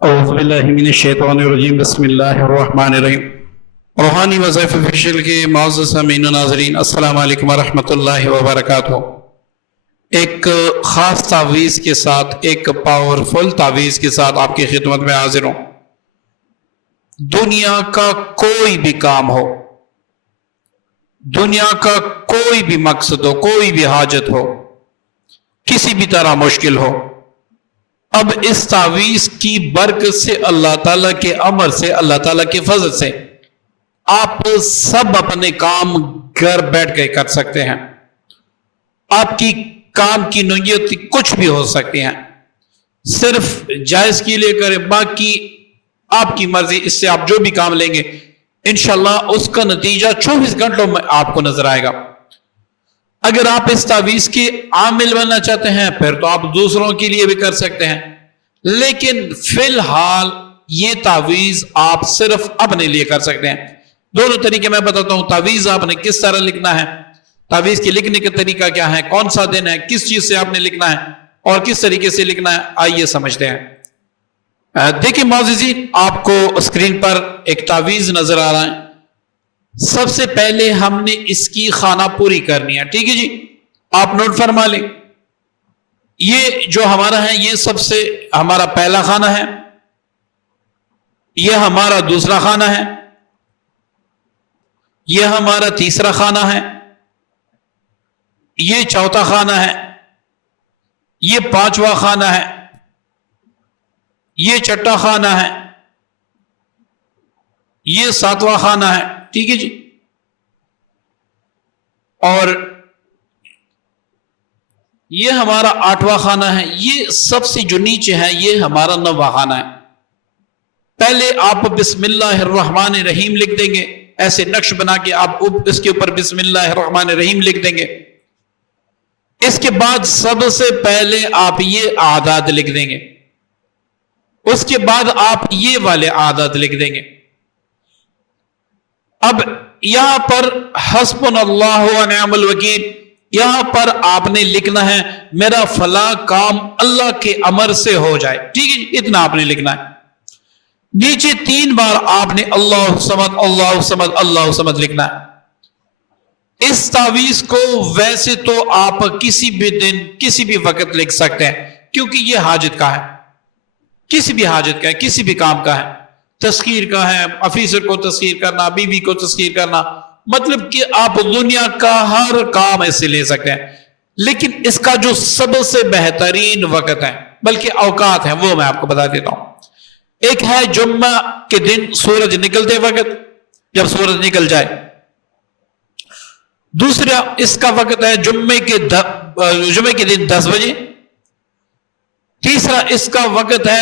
اعوذ باللہ من الشیطان الرجیم بسم اللہ الرحمن الرحیم۔ روحانی وظائف آفیشیل کے معزز سامعین و ناظرین، السلام علیکم ورحمۃ اللہ وبرکاتہ۔ ایک خاص تعویذ کے ساتھ، ایک پاورفل تعویذ کے ساتھ آپ کی خدمت میں حاضر ہوں۔ دنیا کا کوئی بھی کام ہو، دنیا کا کوئی بھی مقصد ہو، کوئی بھی حاجت ہو، کسی بھی طرح مشکل ہو، اب اس تعویذ کی برکت سے، اللہ تعالیٰ کے امر سے، اللہ تعالیٰ کے فضل سے آپ سب اپنے کام گھر بیٹھ کے کر سکتے ہیں۔ آپ کی کام کی نیت کچھ بھی ہو سکتی ہیں، صرف جائز کے لیے کریں، باقی آپ کی مرضی، اس سے آپ جو بھی کام لیں گے انشاءاللہ اس کا نتیجہ 24 گھنٹوں میں آپ کو نظر آئے گا۔ اگر آپ اس تعویذ کے عامل بننا چاہتے ہیں پھر تو آپ دوسروں کے لیے بھی کر سکتے ہیں، لیکن فی الحال یہ تعویذ آپ صرف اپنے لیے کر سکتے ہیں۔ دونوں طریقے میں بتاتا ہوں، تعویذ آپ نے کس طرح لکھنا ہے، تعویذ کے لکھنے کا طریقہ کیا ہے، کون سا دن ہے، کس چیز سے آپ نے لکھنا ہے اور کس طریقے سے لکھنا ہے، آئیے سمجھتے ہیں۔ دیکھیں معززین، آپ کو اسکرین پر ایک تعویذ نظر آ رہا ہے۔ سب سے پہلے ہم نے اس کی خانہ پوری کرنی ہے، ٹھیک ہے جی، آپ نوٹ فرما لیں۔ یہ جو ہمارا ہے یہ سب سے ہمارا پہلا خانہ ہے، یہ ہمارا دوسرا خانہ ہے، یہ ہمارا تیسرا خانہ ہے، یہ چوتھا خانہ ہے، یہ پانچواں خانہ ہے، یہ چھٹا خانہ ہے، یہ ساتواں خانہ ہے، ٹھیک ہے جی، اور یہ ہمارا آٹھواں خانہ ہے، یہ سب سے جو نیچے ہے یہ ہمارا نواں خانہ ہے۔ پہلے آپ بسم اللہ الرحمن الرحیم لکھ دیں گے، ایسے نقش بنا کے آپ اس کے اوپر بسم اللہ الرحمن الرحیم لکھ دیں گے۔ اس کے بعد سب سے پہلے آپ یہ اعداد لکھ دیں گے، اس کے بعد آپ یہ والے اعداد لکھ دیں گے۔ اب یہاں پر حسبنا اللہ و نعم الوکیل، یہاں پر آپ نے لکھنا ہے میرا فلاں کام اللہ کے امر سے ہو جائے، ٹھیک ہے، اتنا آپ نے لکھنا ہے۔ نیچے 3 بار آپ نے اللہ صمد اللہ صمد اللہ صمد لکھنا ہے۔ اس تعویذ کو ویسے تو آپ کسی بھی دن کسی بھی وقت لکھ سکتے ہیں، کیونکہ یہ حاجت کا ہے، کسی بھی حاجت کا ہے، کسی بھی کام کا ہے، تذکیر کا ہے، آفیسر کو تذکیر کرنا، بیوی کو تذکیر کرنا، مطلب کہ آپ دنیا کا ہر کام ایسے لے سکتے ہیں۔ لیکن اس کا جو سب سے بہترین وقت ہے، بلکہ اوقات ہیں، وہ میں آپ کو بتا دیتا ہوں۔ ایک ہے جمعہ کے دن سورج نکلتے وقت، جب سورج نکل جائے۔ دوسرا اس کا وقت ہے جمعے کے دن 10 بجے۔ تیسرا اس کا وقت ہے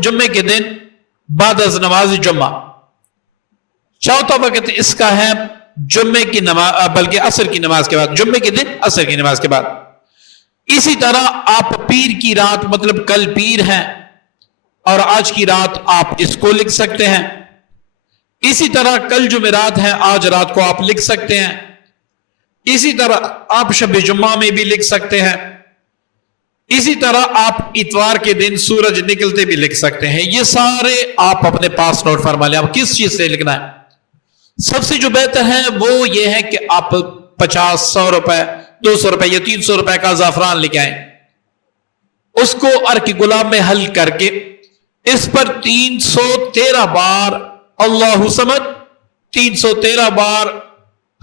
جمعے کے دن بعد از نماز جمعہ۔ چوتھا وقت اس کا ہے جمعے کی نماز، بلکہ عصر کی نماز کے بعد، جمعے کے دن عصر کی نماز کے بعد۔ اسی طرح آپ پیر کی رات، مطلب کل پیر ہے اور آج کی رات آپ اس کو لکھ سکتے ہیں۔ اسی طرح کل جمعرات ہے، آج رات کو آپ لکھ سکتے ہیں۔ اسی طرح آپ شب جمعہ میں بھی لکھ سکتے ہیں۔ اسی طرح آپ اتوار کے دن سورج نکلتے بھی لکھ سکتے ہیں۔ یہ سارے آپ اپنے پاس نوٹ فرما لیں، آپ کس چیز سے لکھنا ہے۔ سب سے جو بہتر ہے وہ یہ ہے کہ آپ 50 100 روپے 200 روپے یا 300 روپے کا زعفران لے کے آئیں، اس کو عرق گلاب میں حل کر کے اس پر 313 بار اللہ صمد، 313 بار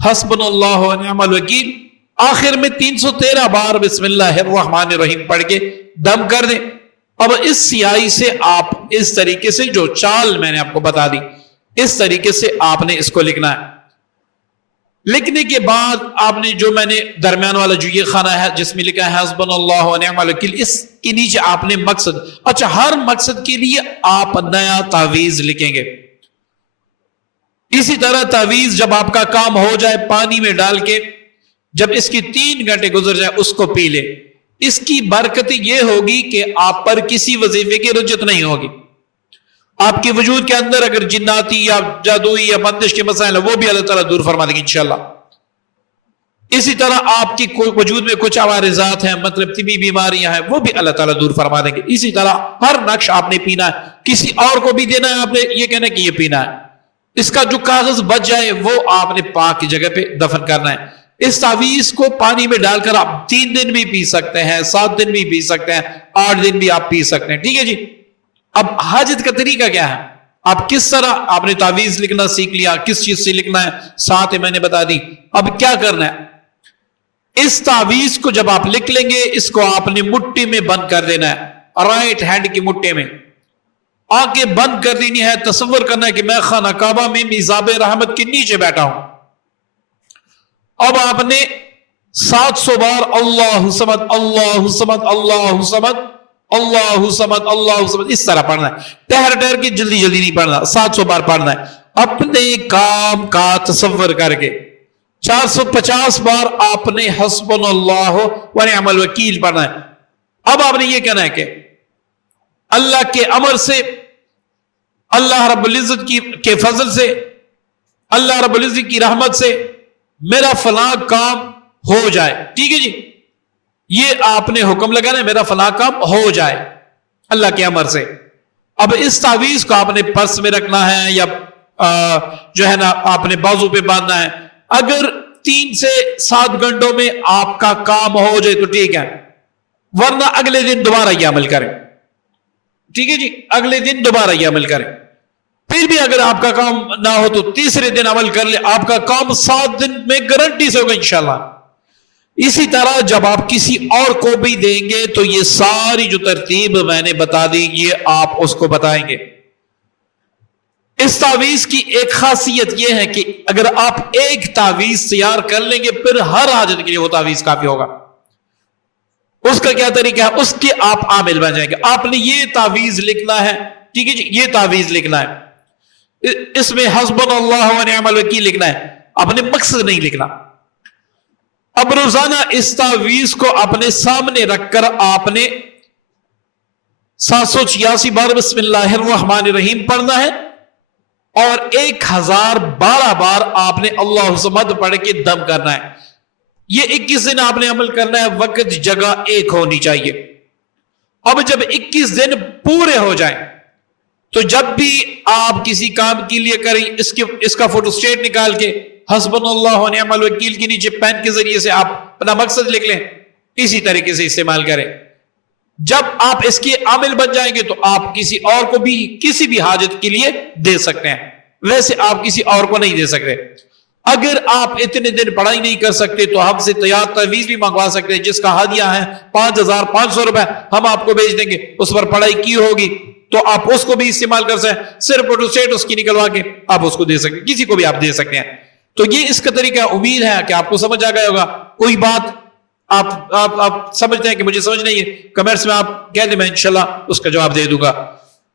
حسبنا اللہ و نعم الوکیل، آخر میں 313 بار بسم اللہ الرحمن الرحیم پڑھ کے دم کر دیں۔ اب اس سیاہی سے آپ اس طریقے سے جو چال میں نے آپ کو بتا دی، اس طریقے سے آپ نے اس کو لکھنا ہے۔ لکھنے کے بعد آپ نے جو میں نے درمیان والا جو یہ خانہ ہے جس میں لکھا ہے حسبنا اللہ و نعم الوکیل، اس کے نیچے آپ نے مقصد، اچھا ہر مقصد کے لیے آپ نیا تعویذ لکھیں گے۔ اسی طرح تعویذ جب آپ کا کام ہو جائے پانی میں ڈال کے، جب اس کی 3 گھنٹے گزر جائے اس کو پی لے۔ اس کی برکت یہ ہوگی کہ آپ پر کسی وظیفے کی رجت نہیں ہوگی، آپ کے وجود کے اندر اگر جناتی یا جادوئی یا بندش کے مسائل ہیں وہ بھی اللہ تعالیٰ دور فرما دیں گے انشاءاللہ۔ اسی طرح آپ کی وجود میں کچھ عوارضات ہیں، مطلب طبی بیماریاں ہیں، وہ بھی اللہ تعالیٰ دور فرما دیں گے. اسی طرح ہر نقش آپ نے پینا ہے، کسی اور کو بھی دینا ہے، آپ نے یہ کہنا ہے کہ یہ پینا ہے. اس کا جو کاغذ بچ جائے وہ آپ نے پاک کی جگہ پہ دفن کرنا ہے. اس تعویذ کو پانی میں ڈال کر آپ 3 دن بھی پی سکتے ہیں، 7 دن بھی پی سکتے ہیں، 8 دن بھی آپ پی سکتے ہیں. ٹھیک ہے جی. اب حاجت کا طریقہ کیا ہے؟ آپ کس طرح آپ نے تعویذ لکھنا سیکھ لیا، کس چیز سے لکھنا ہے ساتھ میں نے بتا دی. اب کیا کرنا ہے؟ اس تعویذ کو جب آپ لکھ لیں گے، اس کو آپ نے مٹھی میں بند کر دینا ہے، رائٹ ہینڈ کی مٹھی میں آنکھیں بند کر دینی ہے. تصور کرنا ہے کہ میں خانہ کعبہ میں میزاب رحمت کے نیچے بیٹھا ہوں. اب آپ نے 700 بار اللہ صمد اللہ صمد اللہ صمد اللہ صمد اللہ صمد اس طرح پڑھنا ہے. ٹہر کے جلدی جلدی نہیں پڑھنا، 700 بار پڑھنا ہے. اپنے کام کا تصور کر کے 450 بار آپ نے حسبنا اللہ و نعم الوکیل پڑھنا ہے. اب آپ نے یہ کہنا ہے کہ اللہ کے امر سے، اللہ رب العزت کے فضل سے، اللہ رب العزت کی رحمت سے میرا فلاں کام ہو جائے. ٹھیک ہے جی. یہ آپ نے حکم لگانا ہے، میرا فلاں کام ہو جائے اللہ کے امر سے. اب اس تعویذ کو آپ نے پرس میں رکھنا ہے یا جو ہے نا آپ نے بازو پہ باندھنا ہے. اگر 3 سے 7 گھنٹوں میں آپ کا کام ہو جائے تو ٹھیک ہے، ورنہ اگلے دن دوبارہ یہ عمل کریں. ٹھیک ہے جی. اگلے دن دوبارہ یہ عمل کریں. پھر بھی اگر آپ کا کام نہ ہو تو تیسرے دن عمل کر لیں، آپ کا کام 7 دن میں گارنٹی سے ہوگا انشاءاللہ. اسی طرح جب آپ کسی اور کو بھی دیں گے تو یہ ساری جو ترتیب میں نے بتا دی یہ آپ اس کو بتائیں گے. اس تعویذ کی ایک خاصیت یہ ہے کہ اگر آپ ایک تعویذ تیار کر لیں گے پھر ہر حاجت کے لیے وہ تعویذ کافی ہوگا. اس کا کیا طریقہ ہے؟ اس کے آپ عامل بن جائیں گے. آپ نے یہ تعویذ لکھنا ہے. ٹھیک ہے جی. یہ تعویذ لکھنا ہے، اس میں حسبنا اللہ و نعم الوکیل لکھنا ہے، اپنے مقصد نہیں لکھنا. اب روزانہ اس تعویذ کو اپنے سامنے رکھ کر آپ نے 786 بار بسم اللہ الرحمن الرحیم پڑھنا ہے اور 1012 بار آپ نے اللہ صمد پڑھ کے دم کرنا ہے. یہ 21 دن آپ نے عمل کرنا ہے. وقت جگہ ایک ہونی چاہیے. اب جب 21 دن پورے ہو جائیں تو جب بھی آپ کسی کام کے لیے کریں اس کا فوٹو اسٹیٹ نکال کے حسبنا اللہ و نعم الوکیل کے نیچے پین کے ذریعے سے آپ اپنا مقصد لکھ لیں. اسی طریقے سے استعمال کریں. جب آپ اس کے عامل بن جائیں گے تو آپ کسی اور کو بھی کسی بھی حاجت کے لیے دے سکتے ہیں. ویسے آپ کسی اور کو نہیں دے سکتے. اگر آپ اتنے دن پڑھائی نہیں کر سکتے تو ہم سے تیار تعویذ بھی منگوا سکتے ہیں جس کا ہدیہ ہے 5500 روپے ہم آپ کو بھیج دیں گے. اس پر پڑھائی کی ہوگی تو آپ اس کو بھی استعمال کر سکتے ہیں. صرف فوٹو اسٹیٹ اس کی نکلوا کے آپ اس کو دے سکتے ہیں، کسی کو بھی آپ دے سکتے ہیں. تو یہ اس کا طریقہ. امید ہے کہ آپ کو سمجھ آ گیا ہوگا. کوئی بات آپ سمجھتے ہیں کہ مجھے سمجھ نہیں ہے، کمنٹس میں آپ کہہ دیں، میں انشاءاللہ اس کا جواب دے دوں گا.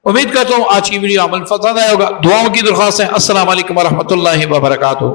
امید کرتا ہوں آج کی ویڈیو عمل پسند آیا ہوگا. دعاؤں کی درخواست ہے. السلام علیکم ورحمۃ اللہ وبرکاتہ.